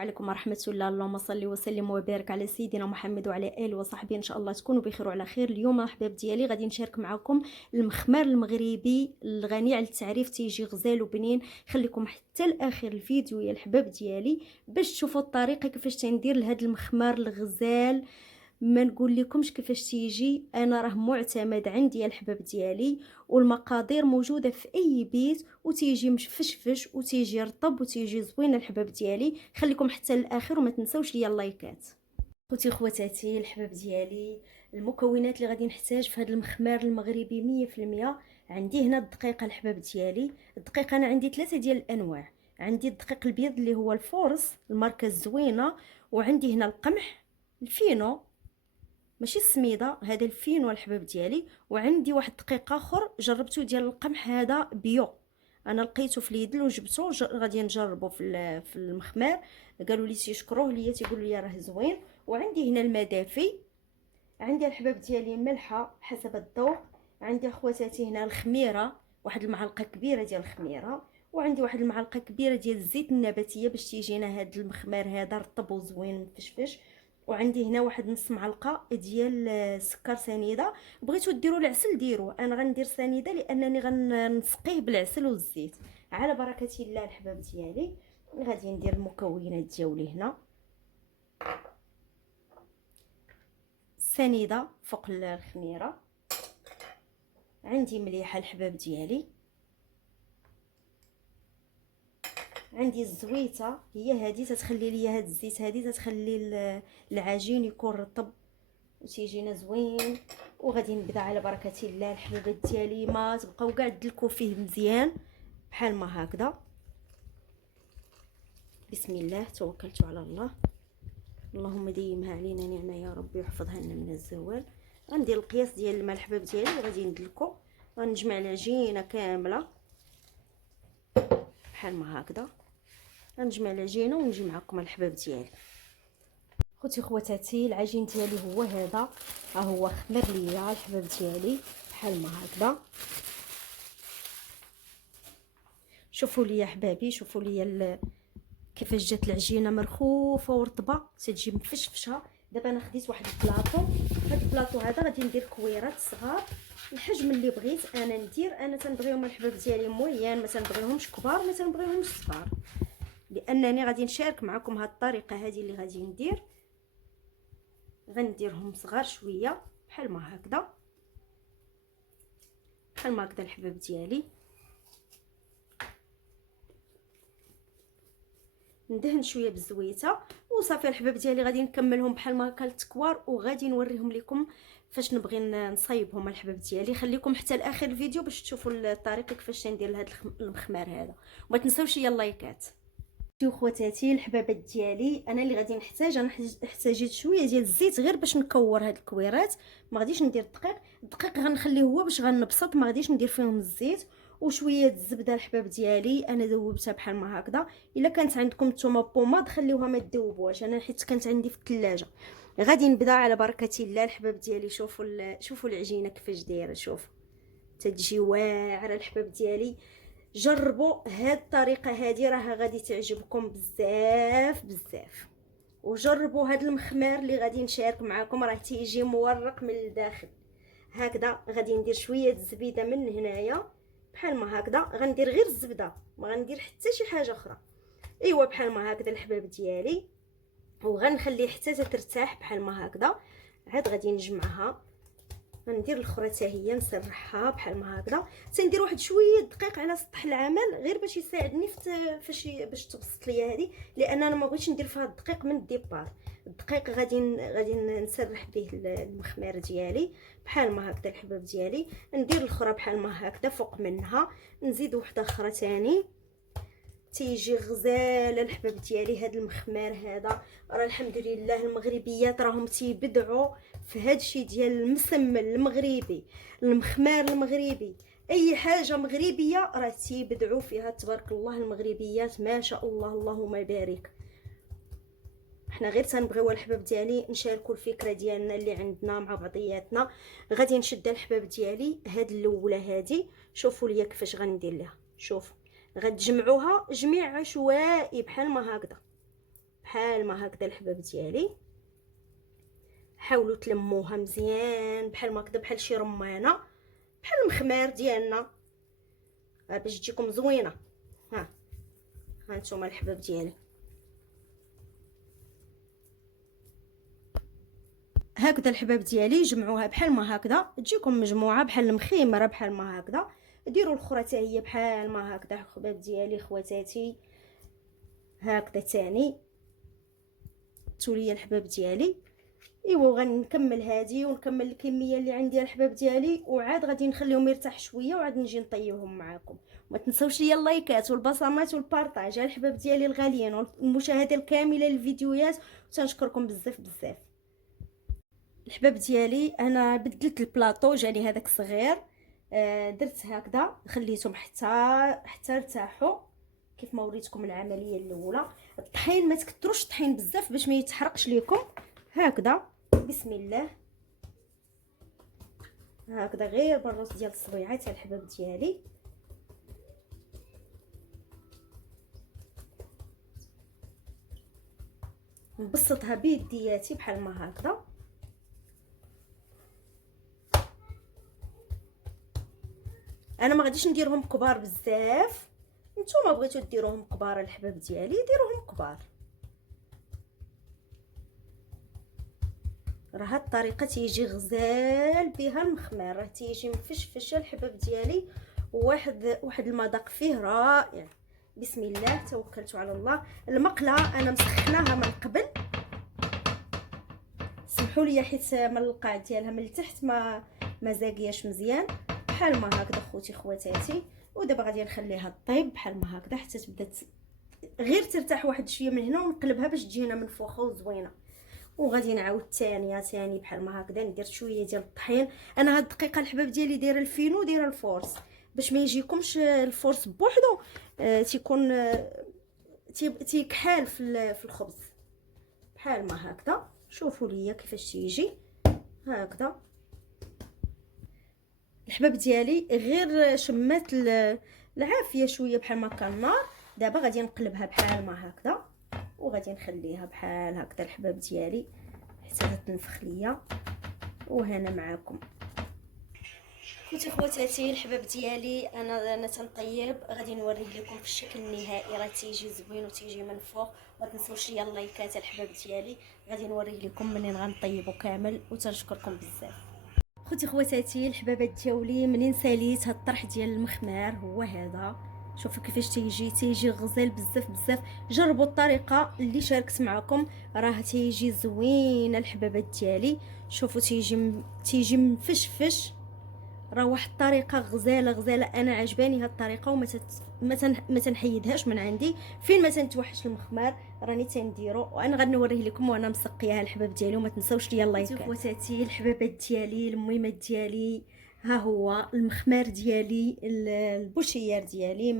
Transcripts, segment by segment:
عليكم ورحمة الله. اللهم صل وسلم وبارك على سيدنا محمد وعلى آله وصحبه. إن شاء الله تكونوا بخير وعلى خير. اليوم أحباب ديالي غادي نشارك معكم المخمار المغربي الغني على التعريف، تيجي غزال وبنين. خليكم حتى لآخر الفيديو يا الحباب ديالي باش تشوفوا الطريقة كيفاش تندير لهذا المخمار الغزال. ما نقول لكمش كيفاش تيجي، انا راه معتمد عندي يا الحباب ديالي، والمقادير موجوده في اي بيت، وتيجي مفشفش وتيجي رطب وتيجي زوين الحباب ديالي. خليكم حتى للاخر وما تنساوش ليا اللايكات. خوتي خواتاتي الحباب ديالي، المكونات اللي غادي نحتاج في هذا المخمار المغربي 100%. عندي هنا الدقيق الحباب ديالي. الدقيق انا عندي 3 ديال الانواع. عندي الدقيق البيض اللي هو الفورس الماركه الزوينه، وعندي هنا القمح الفينو ماشي السميده، هذا الفينو الحباب ديالي. وعندي واحد الدقيق اخر جربته ديال القمح، هذا بيو، انا لقيته في ليدل وجبته، غادي نجربه في المخمار. قالوا لي تيشكروه ليا، تيقولوا لي راه زوين. وعندي هنا الماء دافي. عندي الحباب ديالي الملحه حسب الذوق. عندي اخواتاتي هنا الخميره، واحد المعلقه كبيره ديال الخميره. وعندي واحد المعلقه كبيره ديال الزيت النباتيه باش تيجينا هذا المخمار هذا رطب وزوين مفشفش. وعندي هنا واحد نص معلقه ديال السكر سنيده. بغيتو ديروا العسل ديروه، انا غندير سنيده لانني غنسقيه بالعسل والزيت. على بركه الله الحباب ديالي. غادي ندير المكونات ديالي هنا. سنيده فوق الخميره. عندي مليحه الحباب ديالي. عندي الزويته، هي هذه تتخلي لي هاد الزيت، هذه تتخلي العجين يكون رطب وتيجينا زوين. وغادي نبدا على بركه الله الحبابات ديالي. ما تبقاو كاع تدلكوا فيه مزيان بحال ما هكذا. بسم الله توكلت على الله. اللهم ديمها علينا نعمه يا ربي ويحفظها لنا من الزوال. غندير القياس ديال الماء الحباب ديالي وغادي ندلكو. غنجمع العجينه كامله بحال ما هكذا. غنجمع العجينه ونجي معكم الحباب ديالي. خوتي خواتاتي العجين ديالي هو هذا، ها هو خمر ليا الحباب ديالي بحال ما هكذا. شوفوا لي احبابي، شوفوا لي كيفاش جات العجينه مرخوفه ورطبه، تتجي مفشفشه. دابا انا خديت واحد البلاطو، هذا البلاطو هذا غادي ندير كويرات صغار الحجم اللي بغيت انا ندير. انا تنبغيهم الحباب ديالي مويان، ما تنبغيهمش كبار، ما تنبغيهمش صغار، لانني غادي نشارك معكم هاد الطريقه هذه اللي غادي ندير. غنديرهم صغار شويه بحال ما هكذا، بحال ما هكذا الحباب ديالي. ندهن شويه بالزويته وصافي الحباب ديالي. غادي نكملهم بحال ما هكا التكوار، وغادي نوريهم لكم فاش نبغي نصايبهم الحباب ديالي. خليكم حتى لاخر الفيديو باش تشوفوا الطريقه كيفاش ندير لهذا المخمار هذا. وما تنساوش ليا اللايكات. خواتاتي الحبابات ديالي، انا اللي غادي نحتاج، انا احتاجيت شويه ديال الزيت غير باش نكور هاد الكويرات. ما غاديش ندير الدقيق غنخليه هو باش غنبسط، ما غاديش ندير فيهم الزيت. وشويه الزبده الحباب ديالي انا ذوبتها بحال ما هكذا. الا كانت عندكم الثومه بوماد خليوها ما تذوبوهاش، انا حيت كانت عندي في الثلاجه. غادي نبدا على بركه الله الحباب ديالي. شوفوا العجينه كيفاش دايره، شوفوا تتجي واعره الحباب ديالي. جربوا هاد الطريقه هذه، راه غادي تعجبكم بزاف بزاف. وجربوا هاد المخمار اللي غادي نشارك معكم، راه تيجي مورق من الداخل هكذا. غادي ندير شويه الزبيده من هنايا بحال ما هكذا. غندير غير الزبده، ما غندير حتى شي حاجه اخرى. ايوا بحال ما هكذا الحباب ديالي. وغنخليه حتى ترتاح بحال ما هكذا. عاد غادي نجمعها، غندير الاخرى حتى هي نسرحها بحال ما هكذا. تندير واحد شويه دقيق على سطح العمل غير باش يساعدني باش تبسط ليا هذه، لان انا ما بغيتش ندير فيها الدقيق من الديبار. الدقيق غادي نسرح به المخمار ديالي بحال ما هكذا الحباب ديالي. ندير الاخرى بحال ما هكذا فوق منها، نزيد وحده اخرى ثاني. تيجي غزال الحباب ديالي. هذا المخمار هذا راه الحمد لله المغربيات راهم تيبدعوا في هذا الشيء ديال المسمن المغربي، المخمار المغربي، اي حاجه مغربيه راه تيبدعوا فيها تبارك الله. المغربيات ما شاء الله اللهم بارك. حنا غير تنبغيو الحباب ديالي نشاركوا الفكره ديالنا اللي عندنا مع بعضياتنا. غادي نشد الحباب ديالي هاد الاولى هادي. شوفوا ليا كيفاش غندير ليها. شوفوا غتجمعوها جميع عشوائي بحال ما هكذا، بحال ما هكذا الحباب ديالي. حاولوا تلموها مزيان بحال ما هكذا، بحال شي رمانه، بحال المخمار ديالنا، باش تجيكم زوينه. ها هانتوما الحباب ديالي هكذا. الحباب ديالي جمعوها بحال ما هكذا، تجيكم مجموعه بحال المخيمره بحال ما هكذا. ديروا الاخرى حتى هي بحال ما هكذا الحباب ديالي خواتاتي. هكذا تاني تولي الحباب ديالي. ايوا غنكمل هذه ونكمل الكميه اللي عندي الحباب ديالي، وعاد غادي نخليهم يرتاح شويه وعاد نجي نطيبهم معكم. ما تنساوش ليا اللايكات والبصمات والبارطاج الحباب ديالي الغاليين، والمشاهده الكامله للفيديوهات، وتنشكركم بزاف بزاف. الحباب ديالي انا بدلت البلاطو، جاني هذاك صغير، درت هكذا خليتهم حتى ارتاحوا كيف ما وريتكم العمليه الاولى. الطحين ما تكثروش الطحين بزاف باش ما يتحرقش ليكم. هكذا بسم الله، هكذا غير بالروس ديال الصبيعات الحباب ديالي. نبسطها بيدياتي بحال ما هكذا. انا ما غاديش نديرهم كبار بزاف، نتوما بغيتو ديروهم كبار الحباب ديالي ديروهم كبار. راه هاد الطريقه تيجي غزال بها المخمار، راه تيجي مفشفش الحباب ديالي، واحد المذاق فيه رائع. بسم الله توكلت على الله. المقله انا مسخناها من قبل، سمحوا لي حيت من القاع ديالها من التحت ما زاقياش مزيان بحال ما هكذا خوتي خواتاتي. ودابا غادي نخليها طيب بحال ما هكذا حتى تبدا غير ترتاح واحد شويه من هنا، ونقلبها باش تجينا منفوخه وزوينه. وغادي نعاود ثاني بحال ما هكذا ندير شويه ديال الطحين. انا هاد الدقيقه الحباب ديالي دايره الفينو دايره الفورس باش ما يجيكمش الفورس بوحدو تيكون تيكحال في الخبز بحال ما هكذا. شوفوا ليا كيفاش تيجي هكذا الحباب ديالي. غير شمات العافيه شويه بحال ما كان النار. دابا غادي نقلبها بحال ما هكذا، وغادي نخليها بحال هكذا الحباب ديالي حتى تنفخ ليا. وهنا معاكم خوتي خواتاتي الحباب ديالي انا تنطيب، غادي نوريه لكم في الشكل النهائي. راه تيجي زوين وتيجي منفوخ. ما تنسوش ليا اللايكات الحباب ديالي. غادي نوريه لكم منين غنطيبو كامل، وتنشكركم بزاف. خوتي خواتاتي الحبابات ديالي منين ساليت هاد الطرح ديال المخمار هو هذا. شوفوا كيفاش تيجي غزال بزاف بزاف. جربوا الطريقه اللي شاركت معكم، راه تيجي زوين الحبابات ديالي. شوفوا تيجي مفشفش، راه واحد الطريقه غزاله. انا عجباني هاد الطريقه ما تنحيدهاش من عندي. فين ما تنتوحش المخمار راني تنديرو، وانا غنوريه لكم وانا مسقياها الحباب ديالي. وما تنساوش ليا اللايكات خواتاتي. الحبابات ديالي المهمات ديالي ها هو المخمار ديالي البوشيار ديالي.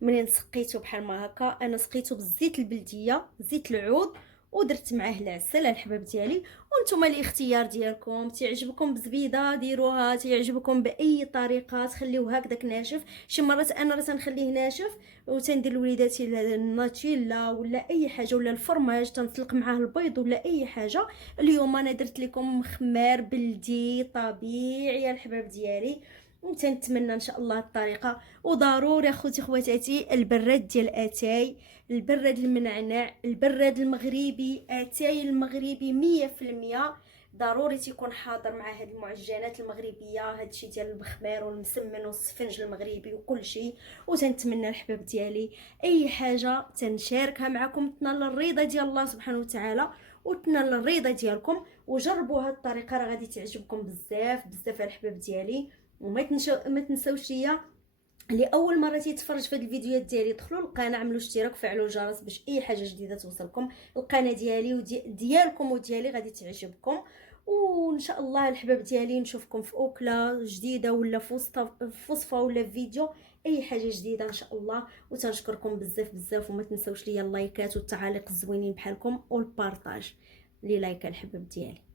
منين سقيته بحال ما هكا، انا سقيته بالزيت البلديه زيت العود، ودرت معاه العسل الحباب ديالي. وانتم الاختيار ديالكم، تعجبكم بزبيده ديروها، تعجبكم باي طريقه تخليوه هكذاك ناشف. شي مرات انا راه تنخليه ناشف وتندير لوليداتي الناتيلا ولا اي حاجه، ولا الفرماج تنطلق معاه البيض ولا اي حاجه. اليوم انا درت لكم مخمار بلدي طبيعي الحباب ديالي، وتنتمنى ان شاء الله الطريقه. وضروري اخوتي خواتاتي البراد ديال اتاي، البراد المنعنع، البراد المغربي، اتاي المغربي 100% ضروري تيكون حاضر مع هاد المعجنات المغربيه. هادشي ديال المخمار والمسمن والسفنج المغربي وكل شيء. وتنتمنى الحباب ديالي اي حاجه تنشاركها معكم تنال الرضا ديال الله سبحانه وتعالى، وتنال الرضا ديالكم. وجربوا هاد الطريقه راه غادي تعجبكم بزاف بزاف الحباب ديالي. ما تنساوش ليا اللي اول مره تيتفرج في هاد الفيديوهات ديالي دخلوا للقناه، عملوا اشتراك وفعلوا الجرس باش اي حاجه جديده توصلكم. القناه ديالي وديالكم وديالي غادي تعجبكم. وان شاء الله الحباب ديالي نشوفكم في اوكله جديده، ولا في وصفه ولا في فيديو اي حاجه جديده ان شاء الله. وتنشكركم بزاف بزاف. وما تنساوش ليا اللايكات والتعاليق الزوينين بحالكم والبارطاج لي لايك الحباب ديالي.